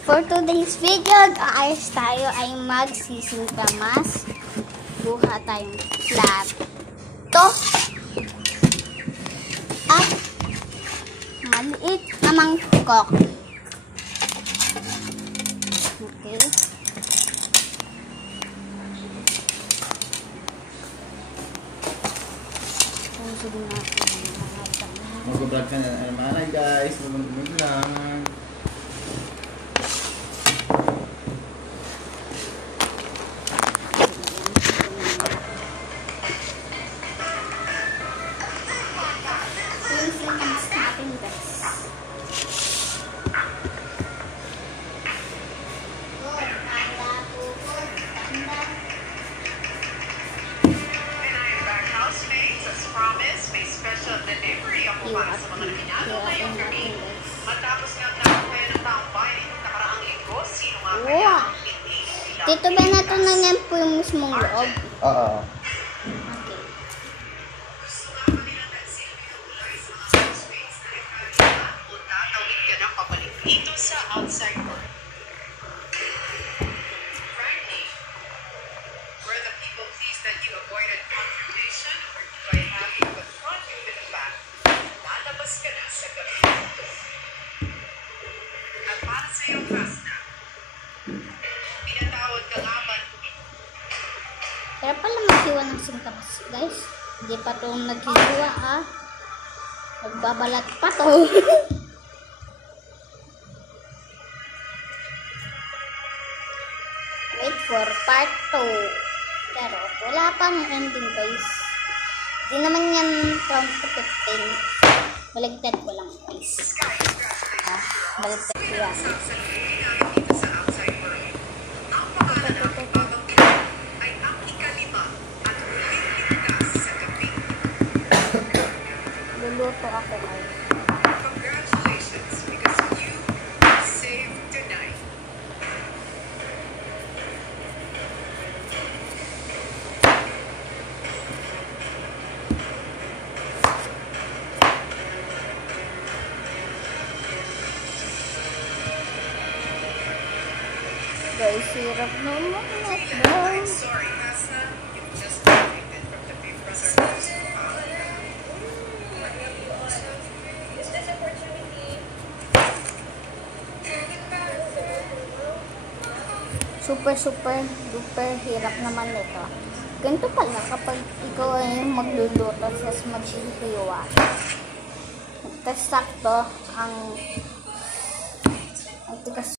For today's video, guys, tayo ay magsisingkamas. Buha tayong plato. At maliit na mangkok. Okay. Mag-vlog ka na naman guys. Mag-vlog lang. Dito ba na ito na yan po yung mismong loob? Oo. Dito sa outside world. Frankly, were the people pleased that you avoided confrontation or by having to confront you with the fact lalabas ka na sa gabi? At para sa iyo, Krasna, pinatawag ka nga ba? Kaya pala maghiwa ng singkamas, guys. Hindi pa ito naghiwa, ah. Magbabalat pa to. Wait for part 2. Pero wala pang ending, guys. Di naman yan from 15. Baligtad ko lang, guys. Baligtad ko yan. Dito sa outside world. Ang pangalan ng babanggitin ay ang ikalima at huling ligtas sa gabi. Luluto ako, guys. Congratulations because you saved tonight. Guys, hirap naman. I'm sorry, Hasna. You've just been evicted from the Big Brother house. Super duper hirap naman ito. Ganito pala kapag ikaw ay magluluto tapos mag-hiwa. Tapos sakto ang tigas